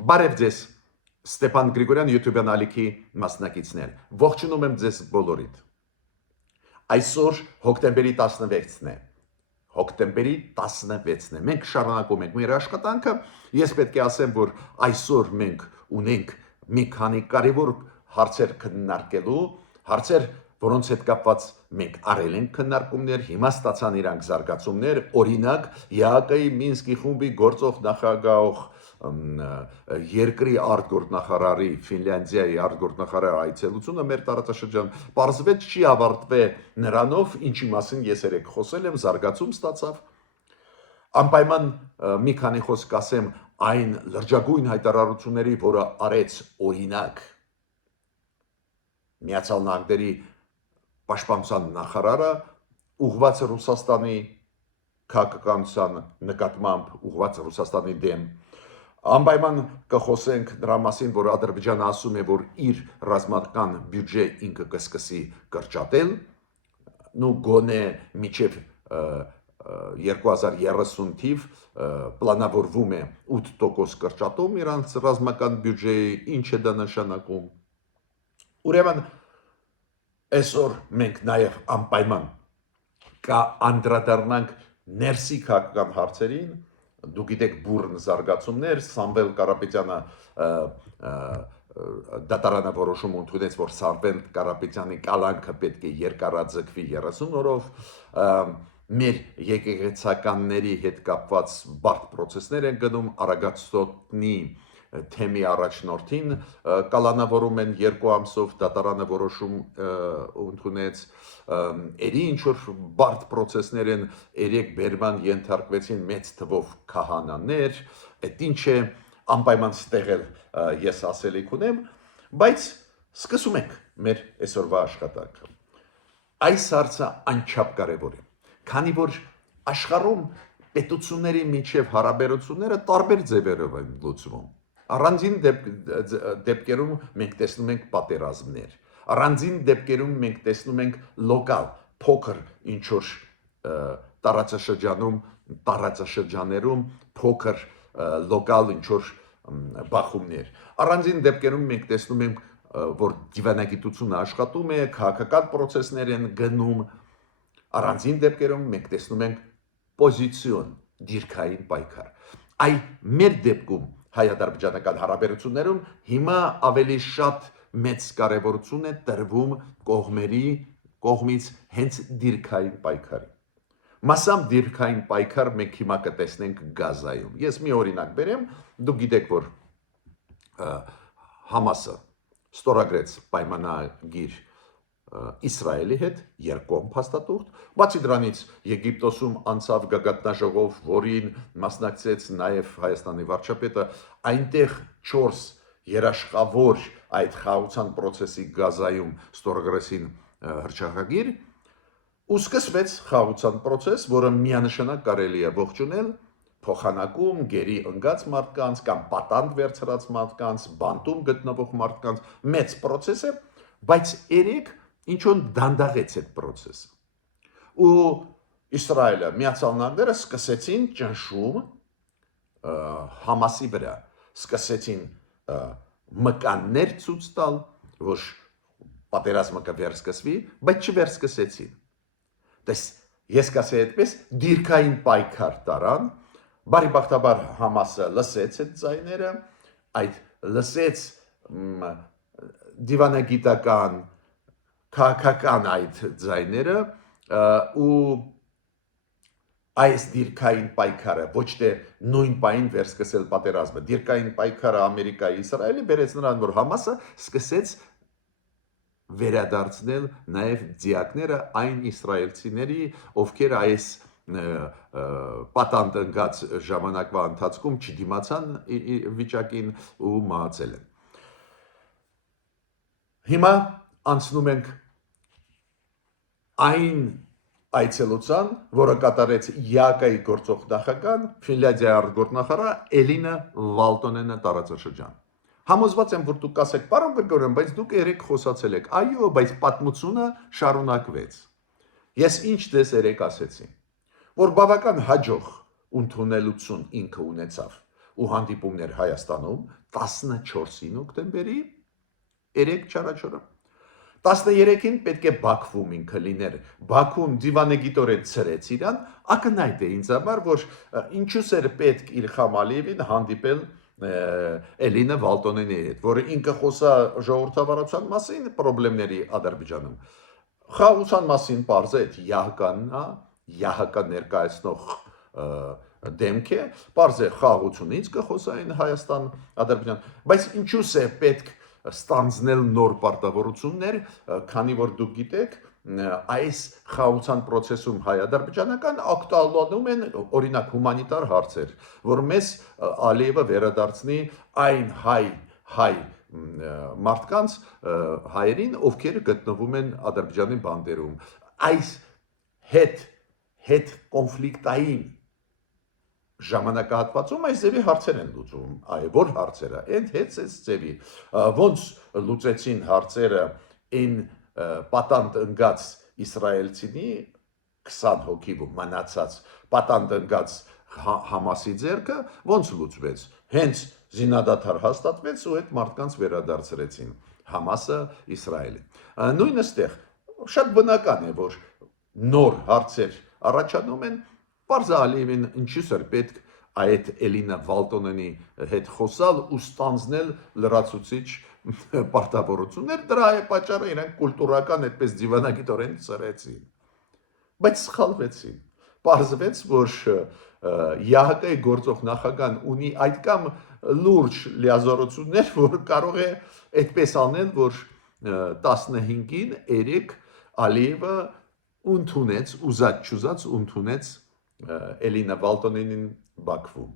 Բարև ձեզ, Ստեփան Գրիգորյան YouTube-յան ալիքի մասնակիցներ։ Ողջունում եմ ձեզ բոլորիդ։ Այսօր հոկտեմբերի 16-ն է։ Հոկտեմբերի 16-ն է։ Մենք շարունակում ենք մեր աշխատանքը։ Ես պետք է ասեմ, որ այսօր մենք ունենք մի քանի կարևոր հարցեր քննարկելու, հարցեր, որոնց հետ կապված մենք արել ենք քննարկումներ, հիմա ստացան իրանք զարգացումներ, օրինակ ԵԱԿ-ի Մինսկի խումբի գործող նախագահ երկրի արտգործնախարարի Ֆինլանդիայի արտգործնախարար այցելությունը մեր տարածաշրջան պարզվեց չի ավարտվել նրանով, ինչի մասին ես երեք խոսել եմ, զարգացում ստացավ։ Անպայման մի քանի խոսք ասեմ այն լրջագույն հայտարարությունների, որը արեց օրինակ Միացյալ Նահանգների պաշտպանության նախարարը ուղղված Ռուսաստանի քաղաքականության նկատմամբ, ուղղված Ռուսաստանի դեմ։ Անպայման կխոսենք նրա մասին, որ Ադրբեջանը ասում է, որ իր ռազմական բյուջե ինքը կսկսի կրճատել, գոնե մինչև 2030 թիվ պլանավորվում է 8% կրճատում իրանց ռազմական բյուջեի, ինչ է դա նշանակում։ Ուրեմն այսօր մենք նաև անպայման կանդրադառնանք ներսի քաղաքական հարցերին, դու գիտեք բուրըն զարգացումներ, Սամվել Կարապետյանը դատարանը որոշում ընդունեց, որ Սամվել Կարապետյանի կալանքը պետք է երկարաձգվի 30 օրով, մեր եկեղեցականների հետ կապված բարդ պրոցեսներ են գնում, Արագածոտնի թեմի առաջնորդին կալանավորում են 2 ամսով, դատարանը որոշում ընդունեց, երի ինչ-որ բարդ պրոցեսներ են, 3 բերման ենթարկվեցին մեծ թվով քահանաներ, այդ ինչ է, անպայման ստեղել ես ասելիք ունեմ, բայց սկսում ենք մեր այսօրվա աշխատանքը։ Այս հարցը անչափ կարևոր է, քանի որ աշխարհում պետությունների միջև հարաբերությունները տարբեր ձևերով են լուծվում։ Առանձին դեպքերում մենք տեսնում ենք պատերազմներ, առանձին դեպքերում մենք տեսնում ենք լոկալ, փոքր ինչ-որ տարածաշրջաներում փոքր լոկալ ինչ-որ բախումներ։ Առանձին դեպքերում մենք տեսնում ենք, որ դիվանագիտությունը աշխատում է, քաղաքական պրոցեսներ են գնում, առանձին դեպքերում մենք տեսնում ենք պոզիցիոն, դիրքային պայքար։ Այ մեր դեպքում հայ-ադրբեջանական հարաբերություններում հիմա ավելի շատ մեծ կարևորություն է տրվում կողմից հենց դիրքային պայքարի։ Մասամբ դիրքային պայքար մենք հիմա կտեսնենք Գազայում։ Ես մի օրինակ բերեմ, դուք գիտեք, որ Համասը ստորագրեց պայմանագիր Իսրայելի հետ երկկողմ փաստաթուղթ, բացի դրանից Եգիպտոսում անցավ գագաթնաժողով, որին մասնակցեց նաև Հայաստանի վարչապետը, այնտեղ 4 երաշխավոր այդ խաղաղության process-ի Գազայում ստորագրեցին հռչակագիր, ու սկսվեց խաղաղության process, որը միանշանակ կարելի է ողջունել, փոխանակում, գերի ընկած մարդկանց կամ պատանդ վերցրած մարդկանց, բանտում գտնվող մարդկանց, մեծ process է, բայց երեք ինչ-որ դանդաղեց այդ process-ը։ Ու Իսրայելը, Միացյալ Նահանգները սկսեցին ճնշում Համասի վրա, սկսեցին մկաններ ցույց տալ, որ պատերազմը կվերսկսվի, բայց չվերսկսեցին։ Դες ես կասեի այդպես, դիրքային պայքար տարան, բարիբախտաբար Համասը լսեց այդ ձայները, այդ լսեց դիվանագիտական քաղաքական այդ ձայները ու այս դիրքային պայքարը ոչ թե նույն պայն վերսկսել պատերազմը, դիրքային պայքարը Ամերիկայի Իսրայելի բերեց նրան, որ Համասը սկսեց վերադարձնել նաև դիակները այն իսրայելցիների, ովքեր այս պատանդ ընկած ժամանակվա ընթացքում չդիմացան վիճակին ու մահացել են։ Հիմա անցնում ենք այն այցելության, որը կատարեց ԵԱԿ-ի գործող նախագահ, Ֆինլանդիայի արտգործնախարար Էլինա Վալտոնենը տարածաշրջան։ Համոզված եմ, որ դուք կասեք, պարոն Գրիգորյան, բայց դուք երեք խոսացել եք, այո, բայց պատմությունը շարունակվեց։ Ես ինչ դες երեք ասեցի, որ բավական հաջող ընդունելություն ինքը ունեցավ, ու հանդիպումներ Հայաստանում 14 հոկտեմբերի 3 չարաչորը 13-ին պետք է Բաքվում ինքը լիներ Բաքուն դիվանագիտորեն ծրեց իրան ակնհայտ է ինձ համար որ ինչուս էր պետք Իլխամ Ալիևին հանդիպել Էլինա Վալտոնենի հետ որը ինքը խոսա ժողովրդավարության մասին խնդիրների Ադրբեջանում խաղաղության մասին բարձ է ՀՀԿ ներկայացնող դեմք է բարձ է խաղաղությունից կխոսային Հայաստան Ադրբեջան բայց ինչուս է պետք ստանձնել նոր պարտավորություններ, քանի որ դուք գիտեք, այս խաղաղության process-ում հայ-ադրբեջանական ակտուալանում են օրինակ հումանիտար հարցեր, որ մեզ Ալիևը վերադարձնի այն հայ մարդկանց հայերին, ովքեր գտնվում են Ադրբեջանի բանդերում։ Այս հետ կոնֆլիկտային ժամանակահատվածում այս ձևի հարցեր են լուծում, որ հարցերը, այդ հետ այս ձևի, ոնց լուծեցին հարցերը այն պատանդ ընկած իսրայելցինի 20 հոգիվ մնացած պատանդ ընկած Համասի ձեռքը, ոնց լուծվեց, հենց զինադադար հաստատվեց ու այդ մարդկանց վերադարձրեցին Համասը Իսրայելին։ Նույնը ստեղ շատ բնական է, որ նոր հարցեր առաջանում են Պարզ Ալիևին ինչու էր պետք այդ Էլինա Վալտոնենի հետ խոսալ ու ստանձնել լրացուցիչ պարտավորություններ, դրա է պատճառը իրենք կուլտուրական այդպես դիվանագիտորեն ծրեցին։ Բայց սխալվեցին։ Պարզվեց, որ ՀՀԿ-ի գործող նախագահան ունի այդքան լուրջ լիազորություններ, որ կարող է այդպես անել, որ 15-ին Էրիկ Ալիևը ընդունեց, ուզած ընդունեց Էլինա Վալտոնենին Բաքվում։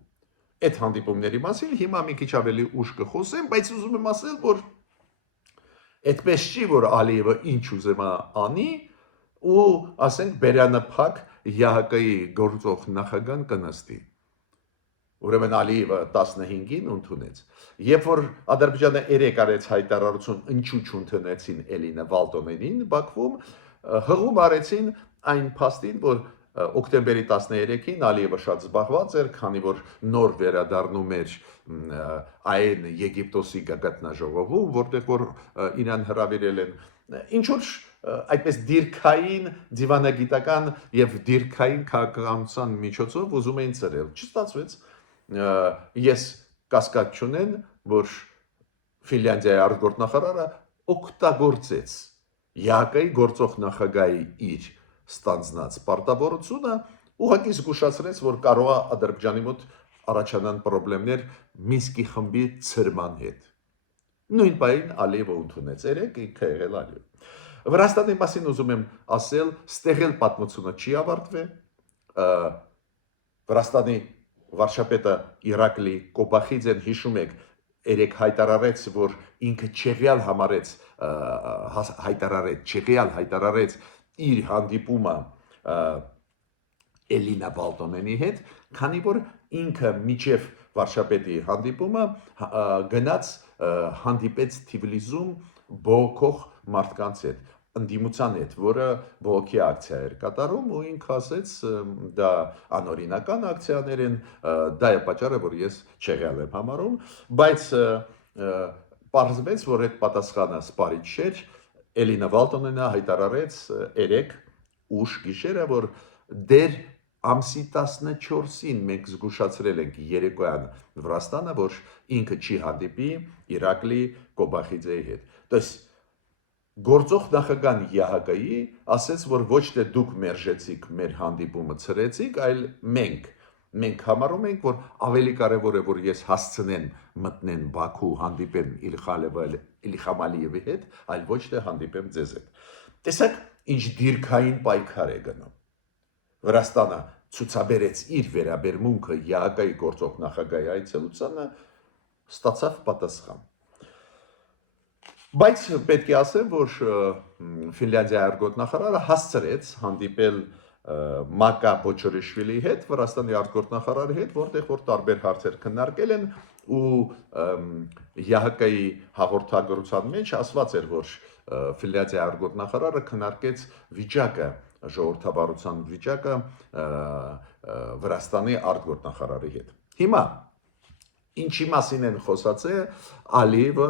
Այդ հանդիպումների մասին հիմա մի քիչ ավելի ուշ կխոսեմ, բայց ուզում եմ ասել, որ այդպես չի, որ Ալիևը ինչ ուզում անի ու ասենք բերանը փակ ՀՀԿ-ի գործող նախագահան կնստի։ Ուրեմն Ալիևը 15-ին ընդունեց։ Երբ որ Ադրբեջանը 3 արեց հայտարարություն ինչու չընդունեցին Էլինա Վալտոնենին Բաքվում, հղում արեցին այն փաստին, որ օկտեմբերի 13-ին Ալիևը շատ զբաղված էր, քանի որ նոր վերադառնում էր այն Եգիպտոսի գագաթնաժողովում, որտեղ որ իրան հրավիրել են ինչ որ այդպես դիրքային դիվանագիտական եւ դիրքային քաղաքականության միջոցով ուզում էին ծրել։ Չստացվեց։ Ես կասկած չունեմ, որ Ֆինլանդիայի արտգործնախարարը օգտագործեց ՀԱԿ-ի գործող նախագահի իր ստանձնած պարտավորությունը ուղղակի զգուշացրեց, որ կարող է Ադրբեջանի մոտ առաջանան խնդիրներ Մինսկի խմբի ծրման հետ։ Նույն բանին Ալիևը ընդունեց, երեք ինքը եղել Ալիև։ Վրաստանի մասին ուզում եմ ասել, ստեղել պատմությունը չի ավարտվել։ Վրաստանի վարչապետը Իրակլի Կոբախիձեն հիշում եք, երեք հայտարարեց, որ ինքը հայտարարեց իր հանդիպումը Էլինա Վալտոնենի հետ, քանի որ ինքը միջև վարչապետի հանդիպումը գնաց հանդիպեց Թիֆլիսում բողոքող մարդկանց հետ, ընդդիմության հետ, որը բողոքի ակցիա էր կատարում ու ինքը ասեց դա անօրինական ակցիաներ են, դա է պատճառը, որ ես չեղյալ եմ համարում, բայց պարզվեց, որ այդ պատասխանը սպարիչ չէր, Էլինա Վալտոնենը հայտարարեց երեք ուշ գիշերը, որ դեր ամսի 14-ին մենք զգուշացրել ենք երեկոյան Վրաստանը, որ ինքը չի հանդիպի Իրակլի Կոբախիձեի հետ։ Դες գործող նախագահան ՀՀԿ-ի ասեց, որ ոչ թե դուք մերժեցիք մեր հանդիպումը ծրեցիք, այլ մենք համարում ենք, որ ավելի կարևոր է, որ ես հասցնեմ մտնեն Բաքու հանդիպեմ Իլխամ Ալիևի հետ, այլ ոչ թե հանդիպեմ ձեզ հետ։ Տեսեք, ինչ դիրքային պայքար է գնում։ Վրաստանը ցուցաբերեց իր վերաբերմունքը ՀԱԿ-ի գործող նախագահի այցելությանը, ստացավ պատասխան։ Բայց պետք է ասեմ, որ Ֆինլանդիայի արտգործնախարարը հասցրեց հանդիպել Մակա Պոչորիշվիլի հետ, Վրաստանի արտգործնախարարի հետ, որտեղ որ տարբեր հարցեր քննարկել են ու ՀՀԿ-ի հաղորդագրության մեջ ասված էր, որ Ֆինլանդիայի արտգործնախարարը քննարկեց վիճակը, ժողովրդավարության վիճակը Վրաստանի արտգործնախարարի հետ։ Հիմա Ինչի մասին են խոսացել Ալիևը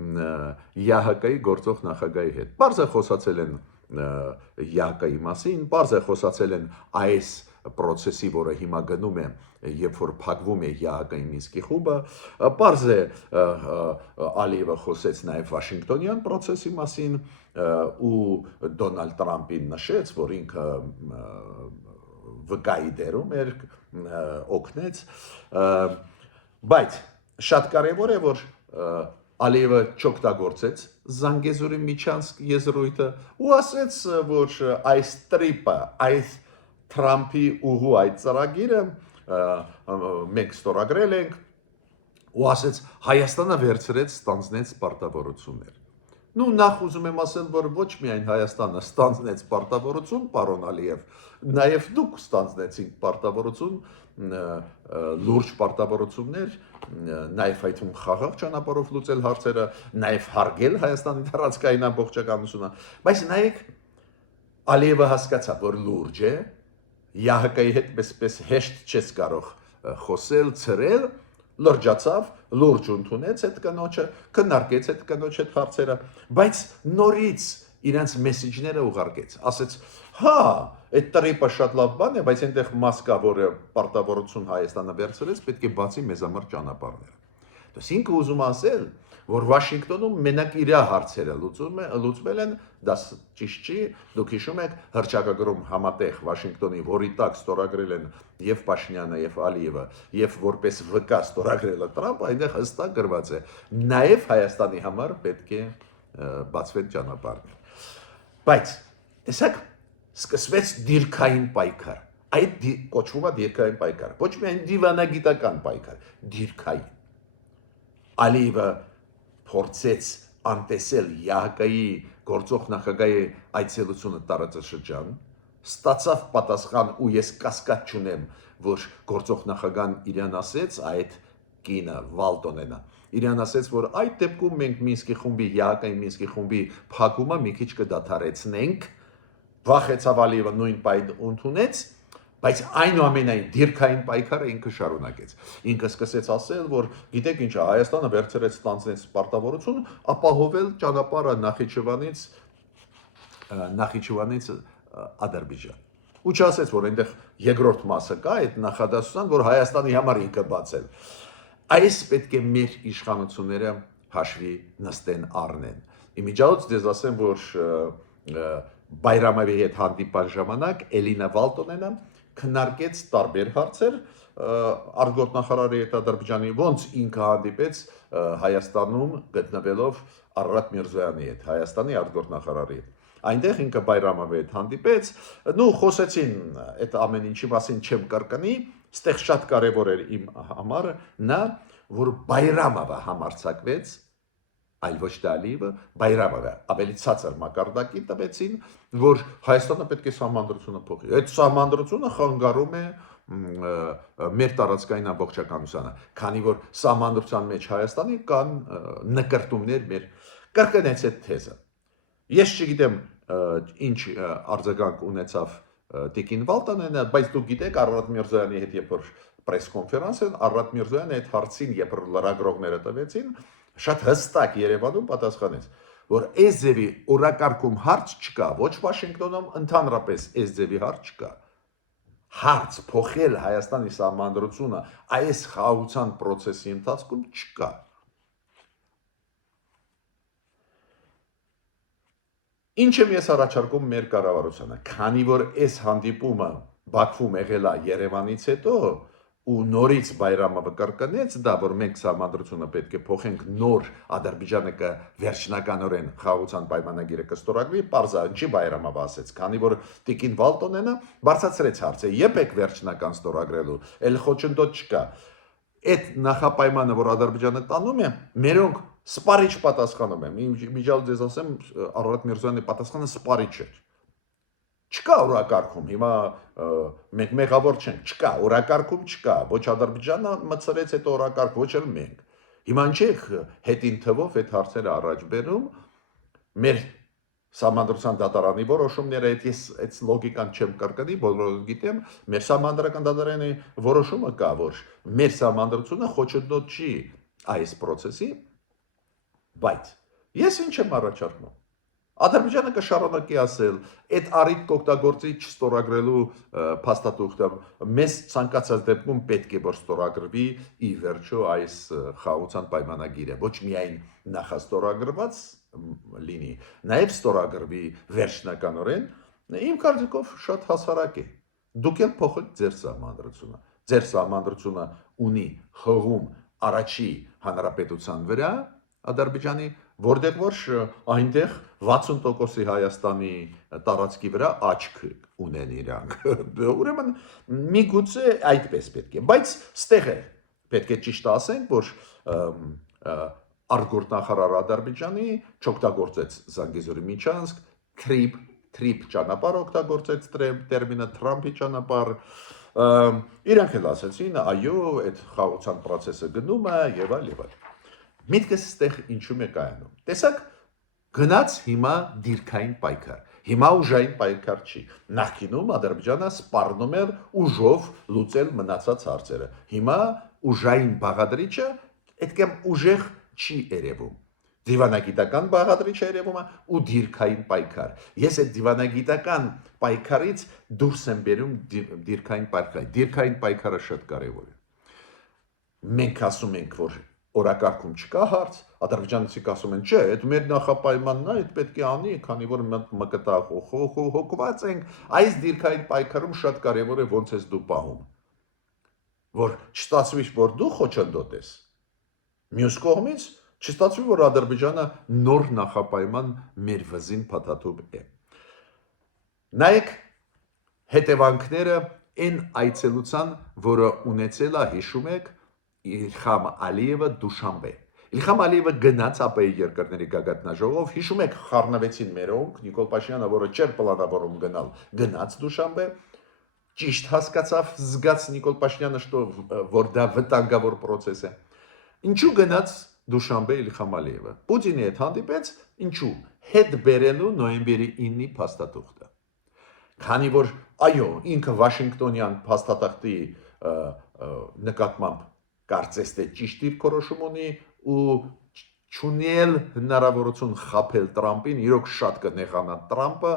ՀՀԿ-ի գործող նախագահի հետ։ Պարզ է խոսացել են ՀՀԿ-ի մասին, պարզ է խոսացել են այս process-ի, որը հիմա գնում է, երբ որ փակվում է ՀՀԿ-ի Մինսկի խումբը, պարզ է Ալիևը խոսեց նաև Վաշինգտոնյան process-ի մասին ու Դոնալդ Տրամպին նշեց, որ ինքը վկայի դերում էր, օգնեց, բայց շատ կարևոր է, որ Ալիևը չօգտագործեց Զանգեզուրի միջանցք եզրույթը ու ասեց, որ այս տրիպը, այս Թրամփի ուղու այդ ծրագիրը մենք ստորագրել ենք ու ասեց Հայաստանը վերցրեց ստանձնեց պարտավորություններ։ Ну, նախ ուզում եմ ասել, որ ոչ միայն Հայաստանը ստանձնեց պարտավորություն, պարոն Ալիև, նաև դուք ստանձնեցիք պարտավորություն, լուրջ պարտավորություններ, նաև այդ խաղաղ ճանապարհով լուծել հարցերը, նաև հարգել Հայաստանի տարածքային ամբողջականությունը, բայց նայեք Ալիևը հասկացավ, որ լուրջ է, ՀՀԿ-ի հետ պես հեշտ չես կարող խոսել, ցրել, լրջացավ, լուրջ ընդունեց այդ կնոջը, քննարկեց այդ կնոջ հետ հարցերը, բայց նորից իրենց մեսեջները ուղարկեց, ասեց, հա, այդ տրիպը շատ լավ բան է, բայց այնտեղ մաս կա, որը պարտավորություն Հայաստանը վերցրեց, պետք է բացի մեզ համար ճանապարհները։ Դες ինքը ուզում ասել, որ Վաշինգտոնում մենակ իր հարցերը լուծվել են, դա ճիշտ չի, դուք հիշում եք հռչակագրում համատեղ Վաշինգտոնի, որի տակ ստորագրել են եւ Փաշինյանը եւ Ալիևը, եւ որպես վկա ստորագրել է Տրամպը, այնտեղ հստակ գրված է, նաեւ Հայաստանի համար պետք է բացվեն ճանապարհներ։ Բայց տեսեք, սկսվեց դիրքային պայքար։ Այդ կոչվում է դիրքային պայքար, ոչ միայն դիվանագիտական պայքար, դիրքային։ Ալիևը փորձեց անտեսել ՀՀԿ-ի գործող նախագահի այցելությունը տարածաշրջան, ստացավ պատասխան ու ես կասկած չունեմ, որ գործող նախագահան իրան ասեց այդ կինը Վալտոնենը, իրան ասեց, որ այդ դեպքում մենք Մինսկի խումբի, ՀՀԿ-ի Մինսկի խումբի փակումը մի քիչ կդադարեցնենք, վախեցավ Ալիևը նույն պայդ ընդունեց, բայց այնուամենայն դիրքային պայքարը ինքը շարունակեց։ Ինքը սկսեց ասել, որ գիտեք ինչ, Հայաստանը վերցրեց ստանձնեց պարտավորություն, ապահովել ճանապարհը Նախիջևանից Ադրբեջան։ Ու չասեց, որ այնտեղ երկրորդ մասը կա, այդ նախադասության, որ Հայաստանի համար ինքը բացել։ Այս պետք է մեր իշխանությունները հաշվի նստեն առնեն։ Իմիջիայլոց դες ասեմ, որ Բայրամովի հետ հանդիպան ժամանակ Էլինա Վալտոնենը քննարկեց տարբեր հարցեր արտգործնախարարի հետ Ադրբեջանի, ոնց ինքը հանդիպեց Հայաստանում գտնվելով Արարատ Միրզոյանի հետ, Հայաստանի արտգործնախարարի հետ։ Այնտեղ ինքը Բայրամովի հետ հանդիպեց, նու խոսեցին այդ ամեն ինչի մասին չեմ կրկնի, ստեղ շատ կարևոր էր իմ համար նա, որ Բայրամովը համարձակվեց, այլ ոչ թե Ալիևը, Բայրամովը ավելի ցածր մակարդակի տվեցին, որ Հայաստանը պետք է սահմանադրությունը փոխի։ Այդ սահմանադրությունը խանգարում է մեր տարածքային ամբողջականությանը, քանի որ սահմանադրության մեջ Հայաստանի կան նկարտումներ մեր կրկնեց այդ թեզը։ Ես չգիտեմ ինչ արձագանք ունեցավ Տիկին Վալտոնենը, բայց դուք գիտեք Արարատ Միրզոյանի հետ երբ որ պրես-կոնֆերանս են, Արարատ Միրզոյանը այդ հարցին երբ որ լրագրողները տվեցին, շատ հստակ Երևանում պատասխանեց, որ այս ձևի օրակարգում հարց չկա, ոչ Վաշինգտոնում ընդհանրապես այս ձևի հարց չկա։ Հարց փոխել Հայաստանի սահմանադրությունը այս խաղաղության process-ի ընթացքում չկա։ Ինչ եմ ես առաջարկում մեր կառավարությանը, քանի որ այս հանդիպումը Բաքվում եղել է Երևանից հետո ու նորից Բայրամովը կրկնեց դա, որ մենք սահմանադրությունը պետք է փոխենք նոր Ադրբեջանը վերջնականորեն խաղաղության պայմանագիրը կստորագրի, պարզա ինչի Բայրամովը ասեց, քանի որ Տիկին Վալտոնենը բարձրացրեց հարցը, եպեք վերջնական ստորագրելու, էլ խոչընդոտ չկա։ Այդ նախապայմանը, որ Ադրբեջանը տանում է, մերոնք սպարիչ պատասխանում եմ, միջալ ձեզ ասեմ, Արարատ Միրզոյանի պատասխանը սպարիչ էր։ Չկա օրակարգում, հիմա մենք մեղավոր չենք, չկա, օրակարգում չկա, ոչ Ադրբեջանը մցրեց այդ օրակարգ, ոչ էլ մենք։ Հիմա ինչեք հետին թվով այդ հարցերը առաջ բերում, մեր Սահմանադրության դատարանի որոշումները, ես այդ լոգիկան չեմ կրկնի, բոլորը գիտեմ, մեր սահմանադրական դատարանի որոշումը կա, որ մեր սահմանադրությունը խոչընդոտ չի այս process-ի, բայց ես ինչ եմ առաջարկում։ Ադրբեջանը կշարունակի ասել, այդ առիթ կօգտագործի չստորագրելու փաստաթուղթը, մեզ ցանկացած դեպքում պետք է որ ստորագրվի ի վերջո այս խաղաղության պայմանագիրը, ոչ միայն նախաստորագրված լինի, նաև ստորագրվի վերջնականորեն, իմ կարծիքով շատ հասարակ է։ Դուք էլ փոխեք ձեր սահմանադրությունը։ Ձեր սահմանադրությունը ունի հղում առաջի հանրապետության վրա Ադրբեջանի, որտեղ որ այնտեղ 60%-ի Հայաստանի տարածքի վրա աչք ունեն իրանք։ Ուրեմն միգուցե այդպես պետք է, բայց ստեղ է պետք է ճիշտ ասենք, որ արտգործնախարար Ադրբեջանի չօգտագործեց Զանգեզուրի Միչանսկ, թրիփ ճանապարհ օգտագործեց տերմինը Թրամփի ճանապարհ, իրանք էլ ասացին, այո, այդ խաղաղության process-ը գնում է եւ այլ եւ այլ։ Միտքս ստեղ ինչու՞մ է կայանում։ Տեսակ գնաց հիմա դիրքային պայքար։ Հիմա ուժային պայքար չի։ Նախկինում Ադրբեջանը սպառնում էր ուժով լուծել մնացած հարցերը։ Հիմա ուժային բաղադրիչը այդքան ուժեղ չի երևում։ Դիվանագիտական բաղադրիչ է երևում ու դիրքային պայքար։ Ես այդ դիվանագիտական պայքարից դուրս եմ բերում դիրքային պայքարը։ Դիրքային պայքարը շատ կարևոր է։ Մենք ասում ենք, որ օրակարգում չկա հարց, ադրբեջանցիք ասում են, չէ, այդ մեր նախապայմանն է, այդ պետք է անի, քանի որ մկտաղ հոգված ենք, այս դիրքային պայքարում շատ կարևոր է ոնց ես դու պահում, որ չստացվի, որ դու խոչընդոտ ես, մյուս կողմից չստացվի, որ Ադրբեջանը նոր նախապայման մեր վզին փաթաթուղթ է։ Նայեք հետևանքները այն այցելության, որը ունեցել է, հիշում եք, Իլխամ Ալիևը Դուշանբե։ Իլխամ Ալիևը գնաց ԱՊ-ի երկրների գագաթնաժողով, հիշում եք խառնվեցին մերոնք, Նիկոլ Փաշինյանը, որը չէր պլանավորում գնալ, գնաց Դուշանբե, ճիշտ հասկացավ, զգաց Նիկոլ Փաշինյանը, որ դա վտանգավոր process է։ Ինչու գնաց Դուշանբե Իլխամ Ալիևը։ Պուտինի հետ հանդիպեց, ինչու։ Հետ բերելու նոյեմբերի 9-ի փաստաթուղթը։ Քանի որ այո, ինքը Վաշինգտոնյան փաստաթղթի նկատմամբ կարծես թե ճիշտ դիրքորոշում ունի ու չունել հնարավորություն խաբել Տրամպին, իրոք շատ կնեղանա Տրամպը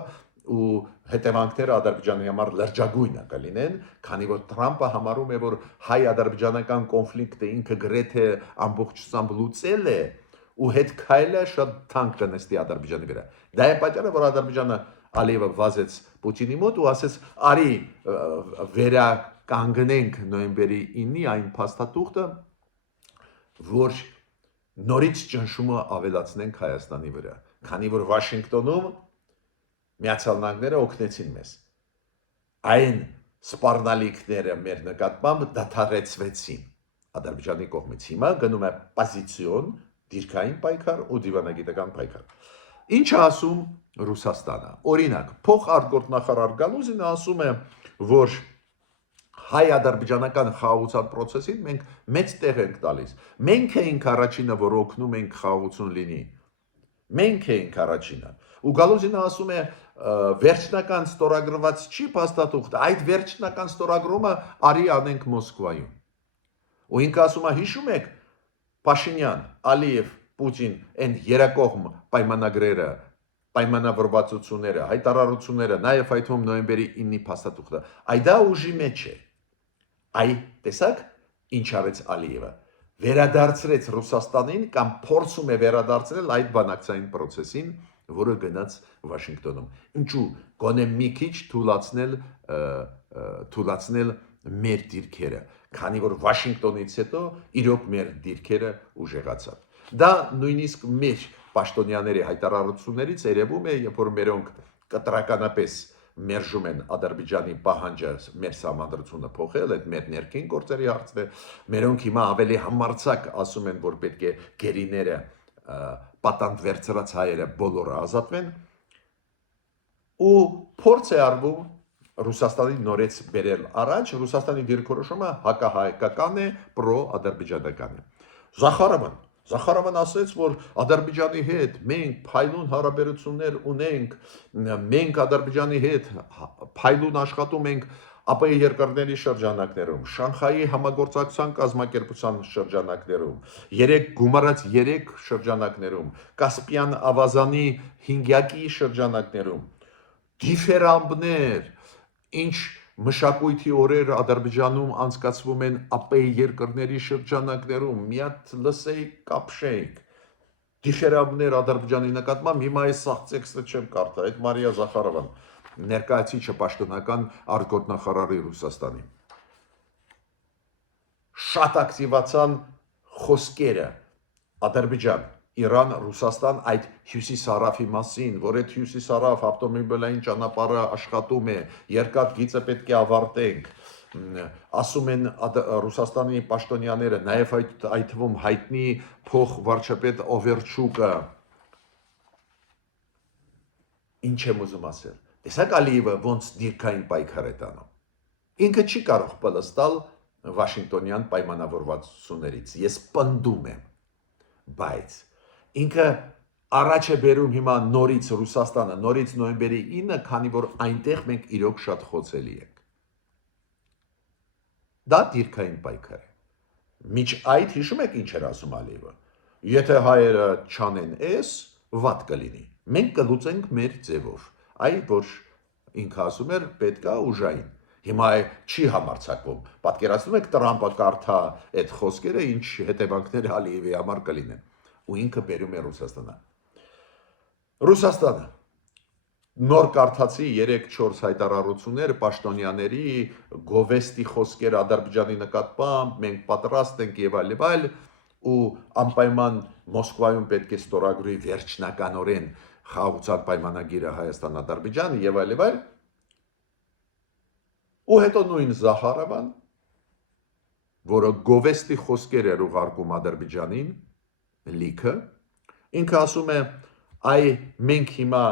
ու հետևանքները Ադրբեջանի համար լրջագույն է կլինեն, քանի որ Տրամպը համարում է, որ հայ-ադրբեջանական կոնֆլիկտը ինքը գրեթե ամբողջությամբ լուծել է ու հետ քայլը շատ թանկ կնստի Ադրբեջանի վրա։ Դա է պատճառը, որ Ադրբեջանը Ալիևը վազեց Պուտինի մոտ ու ասեց՝ «Արի վերականգնենք նոյեմբերի 9-ի այն փաստաթուղթը, որ նորից ճնշումը ավելացնենք Հայաստանի վրա, քանի որ Վաշինգտոնում Միացյալ Նահանգները օգնեցին մեզ։ Այն սպառնալիքները մեր նկատմամբ դադարեցվեցին Ադրբեջանի կողմից։ Հիմա գնում է պոզիցիոն, դիրքային պայքար ու դիվանագիտական պայքար։ Ինչ է ասում Ռուսաստանը։ Օրինակ, փոխարտգործնախարար Գալուզինը ասում է, որ հայ-ադրբեջանական խաղաղության process-ին մենք մեծ տեղ ենք տալիս։ Մենք էինք առաջինը, որ օգնում ենք խաղաղություն լինի։ Մենք էինք առաջինը։ Ու Գալուզինը ասում է, վերջնական ստորագրված չի փաստաթուղթը, այդ վերջնական ստորագրումը արի անենք Մոսկվայում։ Ու ինքը ասում է, հիշում եք, Փաշինյան, Ալիև, Պուտին, այն երակողմ պայմանագրերը, պայմանավորվածությունները, հայտարարությունները, նաև այդ նոյեմբերի 9-ի փաստաթուղթը, այդա ուժի մեջ է։ Այ տեսակ ինչ արեց Ալիևը, վերադարձրեց Ռուսաստանին կամ փորձում է վերադարձնել այդ բանակցային process-ին, որը գնաց Վաշինգտոնում։ Ինչու գոնե մի քիչ թուլացնել մեր դիրքերը, քանի որ Վաշինգտոնից հետո իրոք մեր դիրքերը ուժեղացան։ Դա նույնիսկ մեր պաշտոնյաների հայտարարություններից երևում է, երբ որ մերոնք կտրականապես մերժում են Ադրբեջանի պահանջը մեր սահմանադրությունը փոխել, այդ մեր ներքին գործերի հարցն է, մերոնք հիմա ավելի համարձակ ասում են, որ պետք է գերիները պատանդ վերցրած հայերը բոլորը ազատվեն, ու փորձ է արվում Ռուսաստանի նորից բերել առաջ, Ռուսաստանի դիրքորոշումը հակահայկական է, պրո-ադրբեջանական է։ Զախարովն Զախարովն ասաց, որ Ադրբեջանի հետ մենք փայլուն հարաբերություններ ունենք, մենք Ադրբեջանի հետ փայլուն աշխատում ենք ԱՊԷ երկրների շրջանակներում, Շանխայի համագործակցության կազմակերպության շրջանակներում, 3 շրջանակներում, Կասպյան ավազանի 5-յակի շրջանակներում, դիֆերամբներ, ինչ մշակույթի օրեր Ադրբեջանում անցկացվում են ԱՊԵ երկրների շրջանակներում, մի հատ լսեիք, կապշեիք, դիֆերամբներ Ադրբեջանի նկատմամբ, հիմա այս սաղ տեքստը չեմ կարդա, այդ Մարիա Զախարովան, ներկայացիչը պաշտոնական արտգործնախարարի Ռուսաստանի։ Շատ ակտիվացան խոսքերը Ադրբեջան, Իրան, Ռուսաստան այդ հյուսիս-հարավի մասին, որ այդ հյուսիս-հարավ ավտոմոբիլային ճանապարհը աշխատում է, երկաթ գիծը պետք է ավարտենք, ասում են Ռուսաստանի պաշտոնյաները, նաև այդ թվում հայտնի փոխվարչապետ Օվերչուկը, ինչ եմ ուզում ասել, տեսակ Ալիևը ոնց դիրքային պայքար է տանում, ինքը չի կարող պլստալ Վաշինգտոնյան պայմանավորվածություններից, ես պնդում եմ, բայց ինքը առաջ է բերում հիմա նորից Ռուսաստանը, նորից նոյեմբերի 9, քանի որ այնտեղ մենք իրոք շատ խոցելի ենք։ Դա դիրքային պայքար է։ Միջ այդ հիշում եք ինչ էր ասում Ալիևը։ Եթե հայերը չանեն էս, վատ կլինի։ Մենք կլուծենք մեր ձևով։ Այ որ ինքը ասում էր պետքա ուժային։ Հիմա չի համարձակվում։ Պատկերացնում եք Տրամպը կարդա այդ խոսքերը, ինչ հետևանքներ Ալիևի համար կլինեն։ Ու ինքը բերում է Ռուսաստանը։ Ռուսաստանը նոր կարդացի 3-4 հայտարարություններ պաշտոնյաների գովեստի խոսքեր Ադրբեջանի նկատմամբ, մենք պատրաստ ենք եւ այլ, ու անպայման Մոսկվայում պետք է ստորագրի վերջնականորեն խաղաղության պայմանագիրը Հայաստան-Ադրբեջան եւ այլ, ու հետո նույն Զախարովան, որը գովեստի խոսքեր էր ուղարկում Ադրբեջանին, լիքը, ինքը ասում է, այ մենք հիմա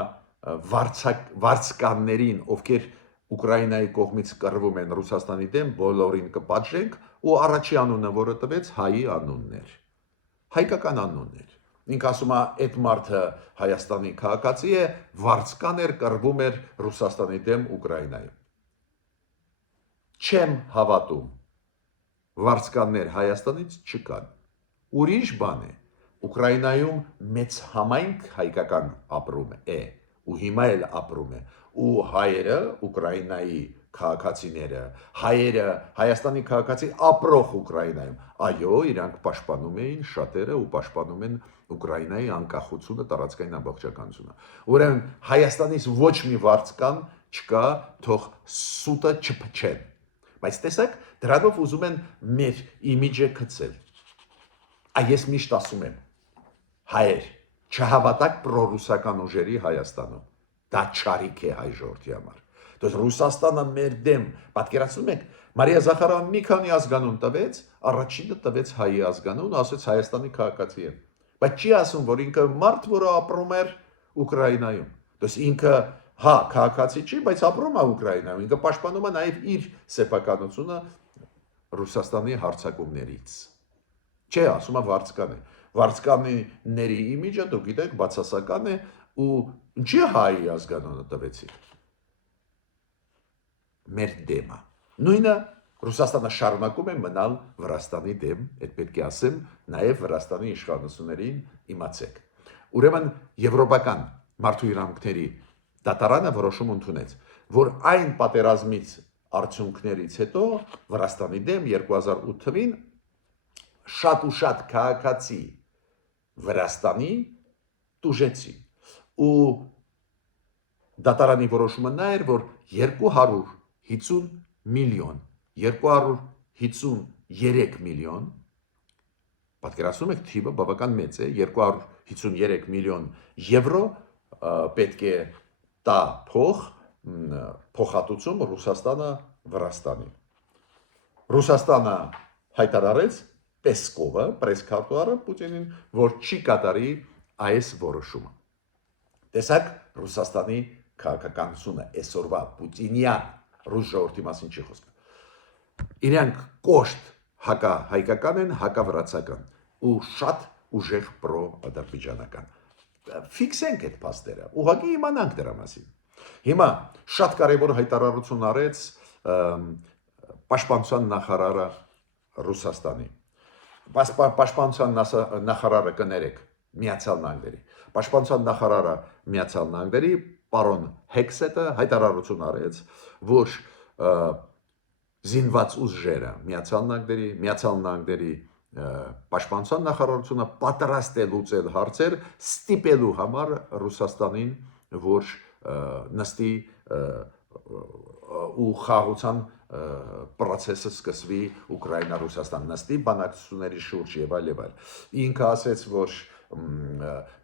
վարձկաններին, ովքեր Ուկրաինայի կողմից կռվում են Ռուսաստանի դեմ, բոլորին կպատժենք, ու առաջի անունը, որը տվեց, հայի անունն էր, հայկական անունն էր, ինքը ասում է, այդ մարդը Հայաստանի քաղաքացի է, վարձկան էր, կռվում էր Ռուսաստանի դեմ Ուկրաինայում, չեմ հավատում, վարձկաններ Հայաստանից չկան, ուրիշ բան է, Ուկրաինայում մեծ համայնք հայկական ապրում է, ու հիմա էլ ապրում է, ու հայերը, Ուկրաինայի քաղաքացիները, հայերը, Հայաստանի քաղաքացի ապրող Ուկրաինայում, այո, իրանք պաշտպանում էին շատերը ու պաշտպանում են Ուկրաինայի անկախությունը, տարածքային ամբողջականությունը։ Ուրեմն Հայաստանից ոչ մի վարձկան չկա, թող սուտը չփչեն։ Բայց տեսեք, դրանով ուզում են մեր իմիջը գցել։ Այս միշտ ասում եմ, հայեր, չհավատակ պրոռուսական ուժերի Հայաստանում, դա չարիք է հայ ժողովրդի համար։ Դուք Ռուսաստանը մեր դեմ, պատկերացնում եք, Մարիա Զախարովան մի քանի ազգանուն տվեց, առաջինը տվեց հայի ազգանուն, ասեց Հայաստանի քաղաքացի է։ Բայց չի ասում, որ ինքը մարդ, որը ապրում էր Ուկրաինայում։ Դուք ինքը հա, քաղաքացի չի, բայց ապրում է Ուկրաինայում, ինքը պաշտպանում է նաև իր սեփականությունը Ռուսաստանի հարձակումներից։ Չէ, ասում է վարձկան է։ Վարձկանների իմիջը, դուք գիտեք, բացասական է ու ինչի հայի ազգանունը տվեցիք։ Մեր դեմը։ Նույնը Ռուսաստանը շարունակում է մնալ Վրաստանի դեմ, այդ պետք է ասեմ, նաև Վրաստանի իշխանություններին իմացեք։ Ուրեմն եվրոպական մարդու իրավունքների դատարանը որոշում ընդունեց, որ այն պատերազմից արդյունքներից հետո Վրաստանի դեմ 2008 թվականին շատ ու շատ քաղաքացի Վրաստանի տուժեցի ու դատարանի որոշումը նա էր, որ 250 միլիոն 253 միլիոն պատկերացնում եք թիվը բավական մեծ է 253 միլիոն եվրո պետք է տա փոխհատուցում Ռուսաստանը Վրաստանի Ռուսաստանը հայտարարեց Պեսկովը պրեսկարտուարը Պուտինին որ չի կատարի այս որոշումը տեսակ Ռուսաստանի քաղաքականությունը այսօրվա Պուտինյան ռուս ժողովրդի մասին չի խոսքը Իրանք կոշտ հակահայկական են, հակավրացական ու շատ ուժեղ պրո-ադրբեջանական։ Ֆիքսենք այդ փաստերը, ուղղակի իմանանք դրա մասին։ Հիմա շատ կարևոր հայտարարություն արեց Պաշտպանության նախարարը Ռուսաստանի։ Պաշտպանության նախարարը կներեք Միացյալ Նահանգների։ Պաշտպանության նախարարը Միացյալ Նահանգների պարոն Հեքսետը հայտարարություն արեց, որ զինված ուժերը Միացյալ Նահանգների Պաշտպանության նախարարությունը պատրաստ է լուծել հարցեր ստիպելու համար Ռուսաստանին, որ նստի ու խաղաղության process-ը սկսվի Ուկրաինա-Ռուսաստան նստի բանակցությունների շուրջ եւ այլ։ Ինքը ասեց, որ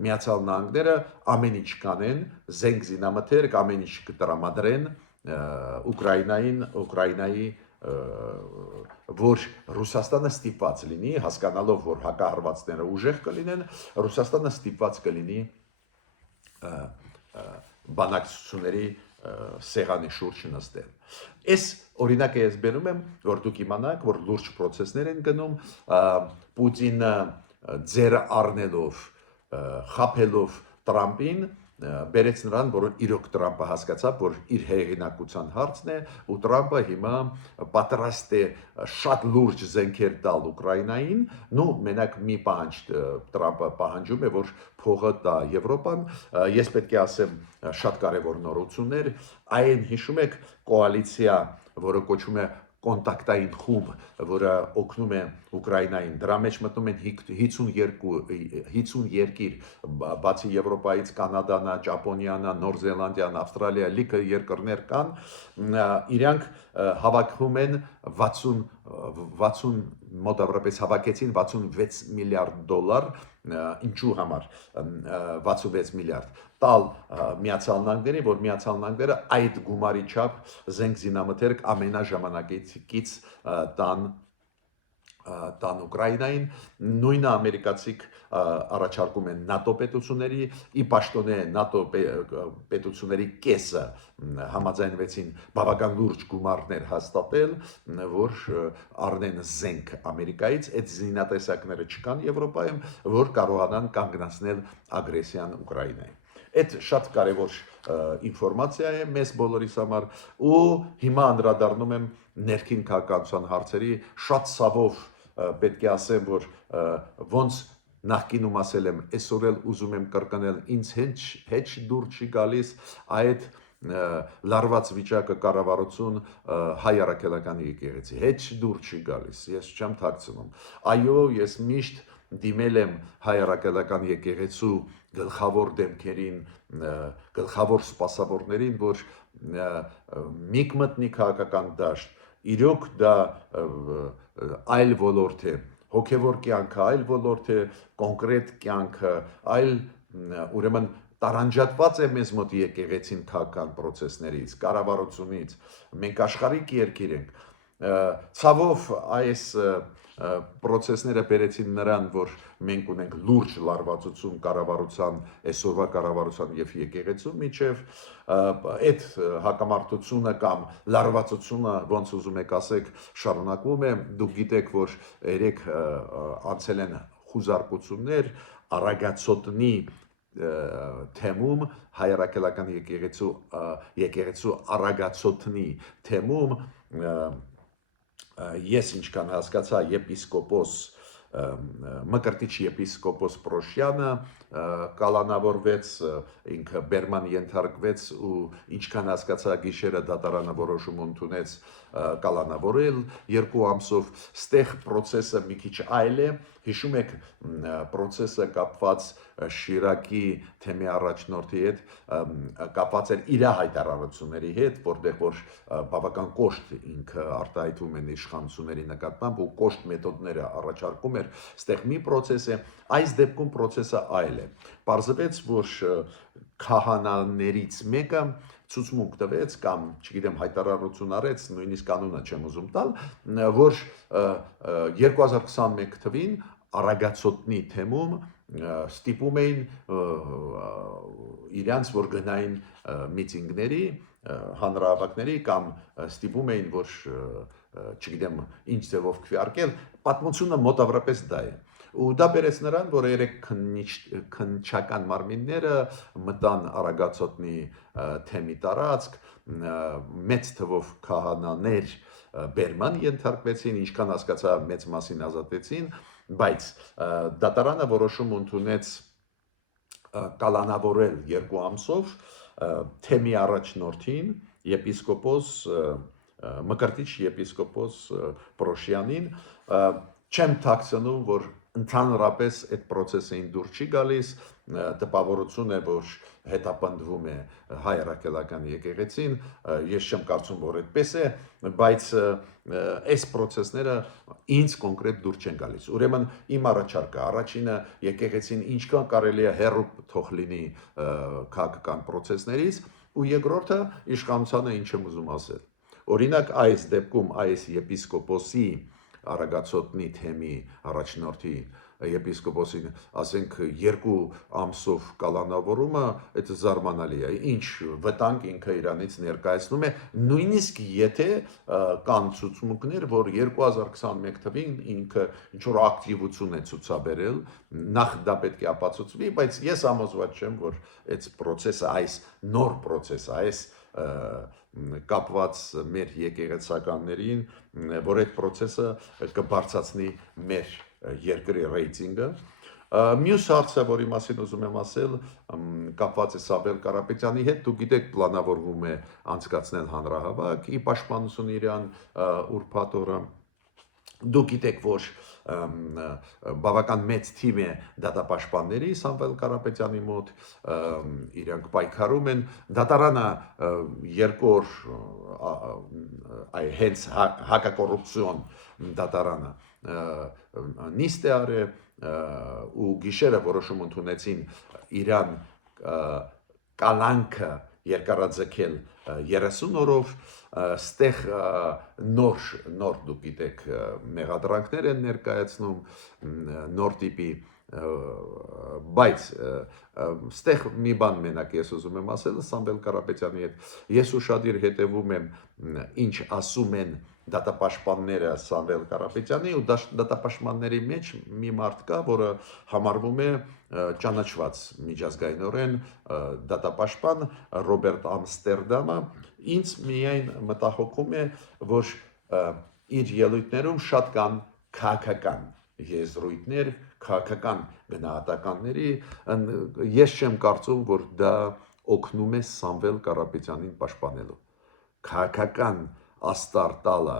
Միացյալ Նահանգները ամեն ինչ կանեն, զենք զինամթերք, ամեն ինչ կտրամադրեն Ուկրաինայի որ Ռուսաստանը ստիպված լինի, հասկանալով, որ հակահարվածները ուժեղ կլինեն, Ռուսաստանը ստիպված կլինի բանակցությունների սեղանի շուրջ նստել։ Այս օրինակը ես բերում եմ, որ դուք իմանաք, որ լուրջ process-ներ են գնում, Պուտինը ձեռը առնելով, խաբելով Տրամպին, բերեց նրան, որ իրոք Տրամպը հասկացավ, որ իր հեղինակության հարցն է, ու Տրամպը հիմա պատրաստ է շատ լուրջ զենքեր տալ Ուկրաինային, մենակ մի պահանջ Տրամպը պահանջում է, որ փողը տա Եվրոպան, ես պետք է ասեմ շատ կարևոր նորություններ, այն հիշում եք կոալիցիա, որը կոչվում է կոնտակտային խումբ, որը օգնում է Ուկրաինային, դրա մեջ մտնում են 50 երկիր, բացի Եվրոպայից, Կանադան, Ճապոնիան, Նոր Զելանդիան, Ավստրալիա, լիքը երկրներ կան, իրանք հավաքվում են 60 մոտավորապես հավաքեցին 66 միլիարդ դոլար, ինչու համար 66 միլիարդ տալ Միացյալ Նահանգներին, որ Միացյալ Նահանգները այդ գումարի չափ զենք զինամթերք ամենաժամանակից տան Ուկրաինային, նույնը ամերիկացիք առաջարկում են ՆԱՏՕ պետությունների, ի պաշտոնե ՆԱՏՕ պետությունների կեսը համաձայնվեցին բավական լուրջ գումարներ հաստատել, որ առնեն զենք Ամերիկայից, այդ զինատեսակները չկան Եվրոպայում, որ կարողանան կանգնացնել ագրեսիան Ուկրաինայի։ Այդ շատ կարևոր ինֆորմացիա է մեզ բոլորիս համար ու հիմա անդրադառնում եմ ներքին քաղաքացիական հարցերի շատ ցավով պետք է ասեմ, որ ոնց նախկինում ասել եմ, այսօր էլ ուզում եմ կրկնել, ինձ հեչ դուր չի գալիս այդ լարված վիճակը կառավարություն հայ առաքելականի եկեղեցի, հեչ դուր չի գալիս, ես չեմ թաքցնում, այո, ես միշտ դիմել եմ հայ առաքելական եկեղեցու գլխավոր դեմքերին, գլխավոր սպասավորներին, որ միք մտնի քաղաքական դաշտ, իրոք դա այլ ոլորտ է, հոգևոր կյանքը այլ ոլորտ է, կոնկրետ կյանքը այլ, ուրեմն տարանջատված է մեզ մոտ եկեղեցին քաղաքական process-ներից, կառավարությունից, մենք աշխարհիկ երկիր ենք, ցավով այս process-ները բերեցին նրան, որ մենք ունենք լուրջ լարվածություն կառավարության, այսօրվա կառավարության եւ եկեղեցու միջև, այդ հակամարտությունը կամ լարվածությունը, ոնց ուզում եք ասեք, շարունակվում է, դուք գիտեք, որ երեք անցել են խուզարկություններ, Արագածոտնի թեմում, հայ առաքելական եկեղեցու Արագածոտնի թեմում, ես ինչքան հասկացա եպիսկոպոս Մկրտիչ եպիսկոպոս Պրոշյանը կալանավորվեց, ինքը բերման ենթարկվեց ու ինչքան հասկացա գիշերը դատարանը որոշում ընդունեց կալանավորել 2 ամսով, ստեղ process-ը մի քիչ այլ է, հիշում եք process-ը կապված Շիրակի թեմի առաջնորդի հետ, կապված էր իր հայտարարությունների հետ, որտեղ որ բավական կոշտ ինքը արտահայտում են իշխանությունների նկատմամբ ու կոշտ մեթոդները առաջարկում էր, ստեղ մի process է, այս դեպքում process-ը այլ է։ Պարզվեց, որ քահանաներից մեկը ցուցմունք տվեց կամ, չգիտեմ, հայտարարություն արեց, նույնիսկ անունը չեմ ուզում տալ, որ 2021 թվին Արագածոտնի թեմում ստիպում էին իրանց, որ գնային միտինգների, հանրահավաքների կամ ստիպում էին, որ չգիտեմ ինչ ձևով քվեարկել, պատմությունը մոտավորապես դա է։ ու դա բերեց նրան, որ երեք քննչական մարմինները մտան Արագածոտնի թեմի տարածք, մեծ թվով քահանաներ բերման ենթարկվեցին, ինչքան հասկացա մեծ մասին ազատվեցին, բայց դատարանը որոշում ընդունեց կալանավորել 2 ամսով թեմի առաջնորդին եպիսկոպոս Մկրտիչ եպիսկոպոս Պրոշյանին չեմ ཐակցնում, որ ընդհանրապես այդ process-ին դուր չի գալիս, տպավորություն է, որ հետապնդվում է հայ առաքելական եկեղեցին, ես չեմ կարծում, որ այդպես է, բայց այս process-ները ինձ կոնկրետ դուր չեն գալիս։ Ուրեմն իմ առաջարկը առաջինը եկեղեցին ինչքան կարելի է հեռու թող լինի քաղաքական process-ներից, ու երկրորդը իշխանությանը ինչ եմ ուզում ասել։ Օրինակ այս դեպքում այս եպիսկոպոսի Արագածոտնի թեմի առաջնորդի եպիսկոպոսին, ասենք 2 ամսով կալանավորումը, այդ զարմանալի է, ինչ վտանգ ինքը իրանից ներկայացնում է, նույնիսկ եթե կան ցուցմունքներ, որ 2021 թվին ինքը ինչ-որ ակտիվություն է ցուցաբերել, նախ դա պետք է ապացուցվի, բայց ես համոզված չեմ, որ այդ process-ը, այս նոր process-ը, այս կապված մեր եկեղեցականներին, որ այդ process-ը կբարձրացնի մեր երկրի ռեյտինգը։ Մյուս հարցը, որի մասին ուզում եմ ասել, կապված է Սամվել Կարապետյանի հետ, դուք գիտեք, պլանավորվում է անցկացնել հանրահավաք, ի պաշտպանություն իրան ուրբաթ օրը։ Դուք գիտեք, որ բավական մեծ թիմ է դատապաշտպանների Սամվել Կարապետյանի մոտ, իրանք պայքարում են, դատարանը 2 օր հենց հակակոռուպցիոն դատարանը նիստ է արել ու գիշերը որոշում ընդունեցին իրան կալանքը երկարաձգել 30 օրով, ստեղ նոր դուք գիտեք մեղադրանքներ են ներկայացնում, նոր տիպի, բայց ստեղ մի բան մենակ ես ուզում եմ ասել Սամվել Կարապետյանի հետ, ես ուշադիր հետևում եմ ինչ ասում են դատապաշտպանները Սամվել Կարապետյանի ու դատապաշտպանների մեջ մի մարդ կա, որը համարվում է ճանաչված միջազգայինորեն դատապաշտպան Ռոբերտ Ամստերդամը, ինձ միայն մտահոգում է, որ իր ելույթներում շատ կան քաղաքական եզրույթներ, քաղաքական գնահատականների, ես չեմ կարծում, որ դա օգնում է Սամվել Կարապետյանին պաշտպանելու։ Քաղաքական աստար տալը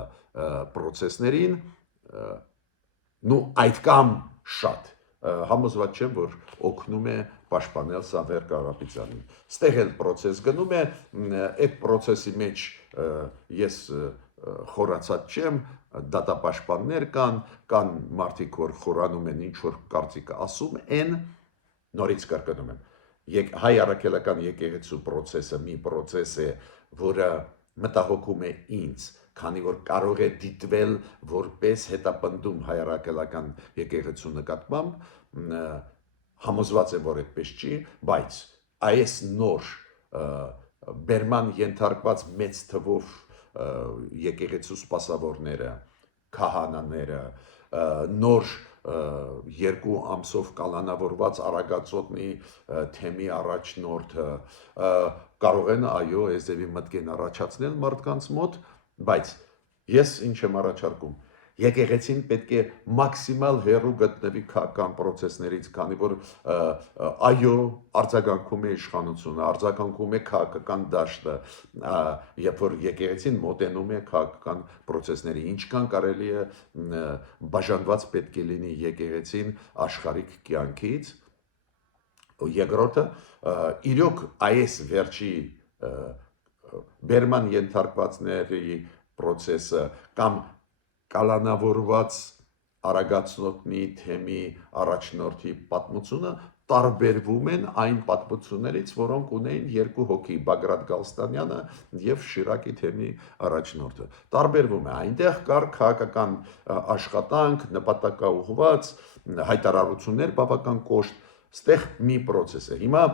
process-ներին, այդքան շատ համոզված չեմ, որ օգնում է պաշտպանել Սամվել Կարապետյանին։ Ստեղ էլ process գնում է, այդ process-ի մեջ ես խորացած չեմ, դատապաշտպաններ կան մարդիկ, որ խորանում են, ինչ որ կարծիք ասում են, նորից կրկնում եմ։ Հայ առաքելական եկեղեցու process-ը մի process է, որը մտահոգում է ինձ, քանի որ կարող է դիտվել որպես հետապնդում հայ առաքելական եկեղեցու նկատմամբ, համոզված եմ, որ այդպես չի, բայց այս նոր բերման ենթարկված մեծ թվով եկեղեցու սպասավորները, քահանաները, նոր 2 ամսով կալանավորված Արագածոտնի թեմի առաջնորդը կարող են այո, այսևի մտք են առաջացնել մարդկանց մոտ, բայց ես ինչ եմ առաջարկում, եկեղեցին պետք է մաքսիմալ հեռու գտնվի քաղաքական process-ներից, քանի որ այո, արձագանքում է իշխանությունը, արձագանքում է քաղաքական դաշտը, երբ որ եկեղեցին մոտենում է քաղաքական process-ների, ինչքան կարելի է բաժանված պետք է լինի եկեղեցին աշխարհիկ կյանքից, երկրորդը իրոք այս վերջի բերման ենթարկվածների process-ը կամ կալանավորված Արագածոտնի թեմի առաջնորդի պատմությունը տարբերվում են այն պատմություններից, որոնք ունեին 2 հոգի, Բագրատ Գալստանյանը եւ Շիրակի թեմի առաջնորդը։ Տարբերվում է, այնտեղ կար քաղաքական աշխատանք, նպատակաուղղված հայտարարություններ բավական կոշտ, ստեղ մի process է։ Հիմա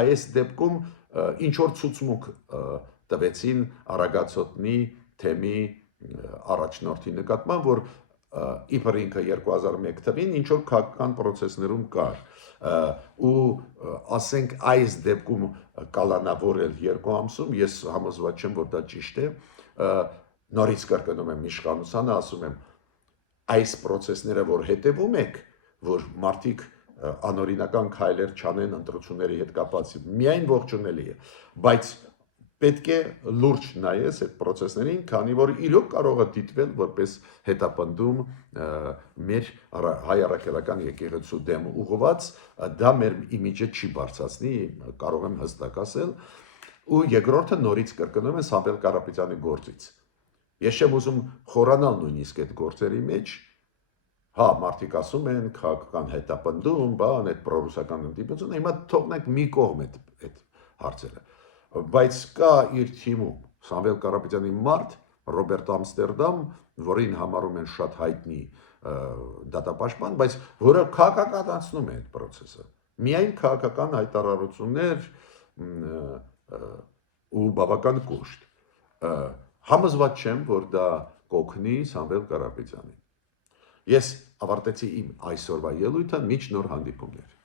այս դեպքում ինչ որ ցուցմունք տվեցին Արագածոտնի թեմի առաջնորդի նկատմամբ, որ իբր ինքը 2001 թվին ինչ որ քաղաքական process-ներում կար ու ասենք այս դեպքում կալանավորել 2 ամսում ես համոզված չեմ որ դա ճիշտ է նորից կրկնում եմ իշխանությանը ասում եմ այս process-ները որ հետևում եք որ մարդիկ անօրինական քայլեր չանեն ընտրությունների հետ կապված միայն ողջունելի է բայց պետք է լուրջ նայես այդ process-ներին, քանի որ իրոք կարող է դիտվել որպես հետապնդում մեր հայ առաքելական եկեղեցու դեմ ուղղված, դա մեր իմիջը չի բարձրացնի, կարող եմ հստակ ասել, ու երկրորդը նորից կրկնում եմ Սամվել Կարապետյանի գործից։ Ես չեմ ուզում խորանալ նույնիսկ այդ գործերի մեջ, հա, մարդիկ ասում են քաղաքական հետապնդում, բան, այդ պրոռուսական ընդդիմությունը, հիմա թողնենք մի կողմ այդ հարցերը։ Բայց կա իր թիմում Սամվել Կարապետյանի մարդ Ռոբերտ Ամստերդամ, որին համարում են շատ հայտնի դատապաշտպան, բայց որը քաղաքականացնում է այդ process-ը։ Միայն քաղաքական հայտարարություններ ու բավական կոշտ։ Համոզված չեմ, որ դա կօգնի Սամվել Կարապետյանին։ Ես ավարտեցի իմ այսօրվա ելույթը, միջ նոր հանդիպումներ։